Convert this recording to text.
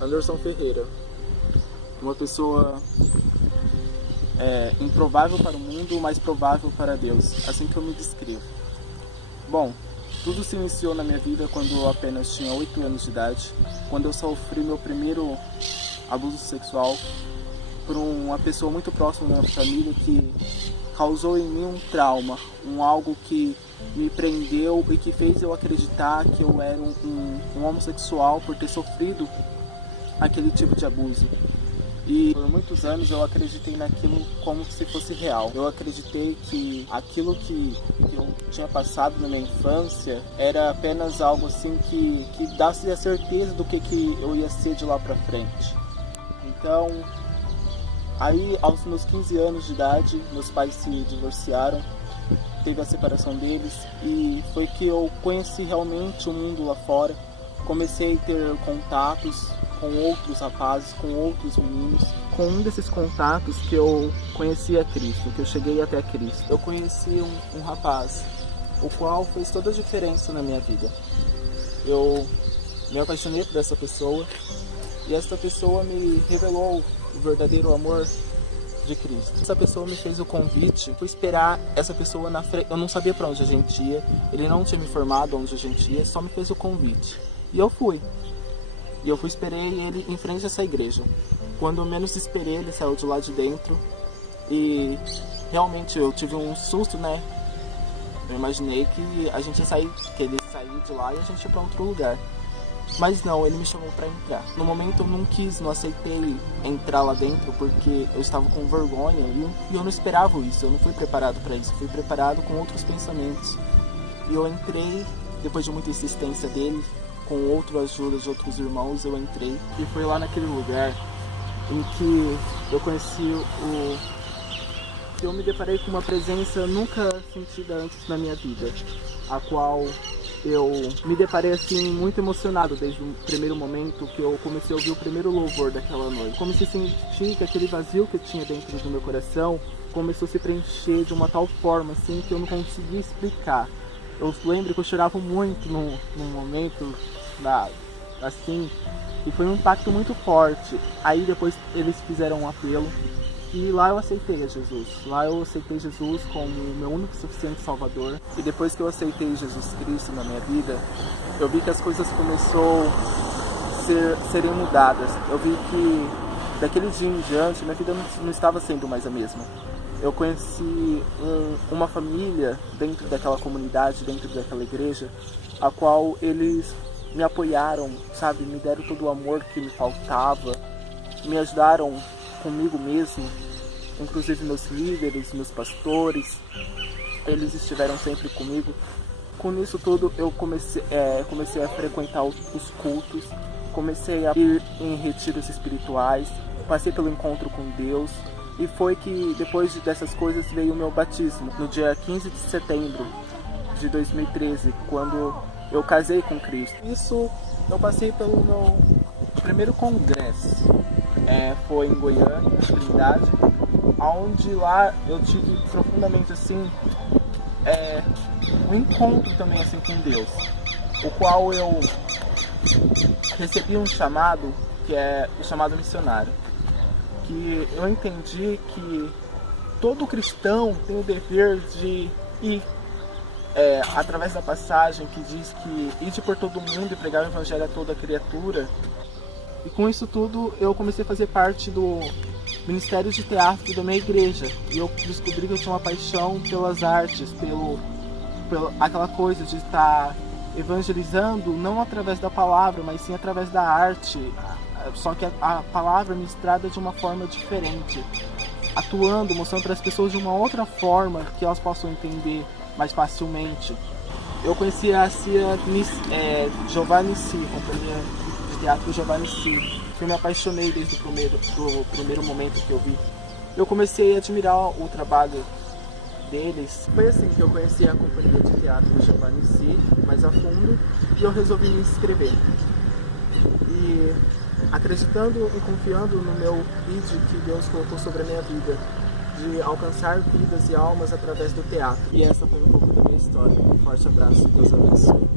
Anderson Ferreira, uma pessoa improvável para o mundo, mas provável para Deus, assim que eu me descrevo. Bom, tudo se iniciou na minha vida quando eu apenas tinha 8 anos de idade, quando eu sofri meu primeiro abuso sexual por uma pessoa muito próxima da minha família que causou em mim um trauma, algo que me prendeu e que fez eu acreditar que eu era um homossexual por ter sofrido aquele tipo de abuso. E por muitos anos eu acreditei naquilo como se fosse real. Eu acreditei que aquilo que eu tinha passado na minha infância era apenas algo assim que desse a certeza do que eu ia ser de lá pra frente. Então, aí aos meus 15 anos de idade, meus pais se divorciaram, teve a separação deles e foi que eu conheci realmente o mundo lá fora. Comecei a ter contatos com outros rapazes, com outros meninos. Com um desses contatos que eu conheci a Cristo, que eu cheguei até Cristo. Eu conheci um rapaz, o qual fez toda a diferença na minha vida. Eu me apaixonei por essa pessoa e essa pessoa me revelou o verdadeiro amor de Cristo. Essa pessoa me fez o convite, fui esperar essa pessoa na frente. Eu não sabia para onde a gente ia, ele não tinha me informado onde a gente ia, só me fez o convite. E eu fui. E eu esperei ele em frente a essa igreja. Quando eu menos esperei, ele saiu de lá de dentro. E realmente eu tive um susto, né? Eu imaginei que a gente ia sair, que ele ia sair de lá e a gente ia para outro lugar. Mas não, ele me chamou para entrar. No momento eu não aceitei entrar lá dentro porque eu estava com vergonha e eu não esperava isso. Eu não fui preparado para isso. Fui preparado com outros pensamentos. E eu entrei, depois de muita insistência dele, com outra ajuda de outros irmãos, eu entrei e foi lá naquele lugar em que eu conheci eu me deparei com uma presença nunca sentida antes na minha vida, a qual eu me deparei assim muito emocionado desde o primeiro momento que eu comecei a ouvir o primeiro louvor daquela noite. Comecei a sentir que aquele vazio que eu tinha dentro do meu coração começou a se preencher de uma tal forma assim que eu não conseguia explicar. Eu lembro que eu chorava muito num momento assim, e foi um impacto muito forte. Aí depois eles fizeram um apelo e lá eu aceitei a Jesus. Lá eu aceitei Jesus como meu único e suficiente Salvador. E depois que eu aceitei Jesus Cristo na minha vida, eu vi que as coisas começaram a serem mudadas. Eu vi que daquele dia em diante minha vida não estava sendo mais a mesma. Eu conheci uma família dentro daquela comunidade, dentro daquela igreja, a qual eles me apoiaram, sabe, me deram todo o amor que me faltava, me ajudaram comigo mesmo, inclusive meus líderes, meus pastores, eles estiveram sempre comigo. Com isso tudo eu comecei a frequentar os cultos, comecei a ir em retiros espirituais, passei pelo encontro com Deus. E foi que depois dessas coisas veio o meu batismo, no dia 15 de setembro de 2013, quando eu casei com Cristo. Isso eu passei pelo meu primeiro congresso, foi em Goiânia, na Trindade, onde lá eu tive profundamente assim, um encontro também assim com Deus, o qual eu recebi um chamado, que é o chamado missionário. Que eu entendi que todo cristão tem o dever de ir, através da passagem que diz que ide por todo mundo e pregar o evangelho a toda criatura. E com isso tudo eu comecei a fazer parte do ministério de teatro da minha igreja. E eu descobri que eu tinha uma paixão pelas artes, aquela coisa de estar evangelizando não através da palavra, mas sim através da arte. Só que a palavra ministrada de uma forma diferente, atuando, mostrando para as pessoas de uma outra forma que elas possam entender mais facilmente. Eu conheci a Cia Giovanni Si, companhia de teatro Giovanni Si, que eu me apaixonei desde o primeiro momento que eu vi. Eu comecei a admirar o trabalho deles. Foi assim que eu conheci a companhia de teatro Giovanni Si mais a fundo e eu resolvi me inscrever. E acreditando e confiando no meu vídeo que Deus colocou sobre a minha vida, de alcançar vidas e almas através do teatro. E essa foi um pouco da minha história. Um forte abraço, Deus abençoe.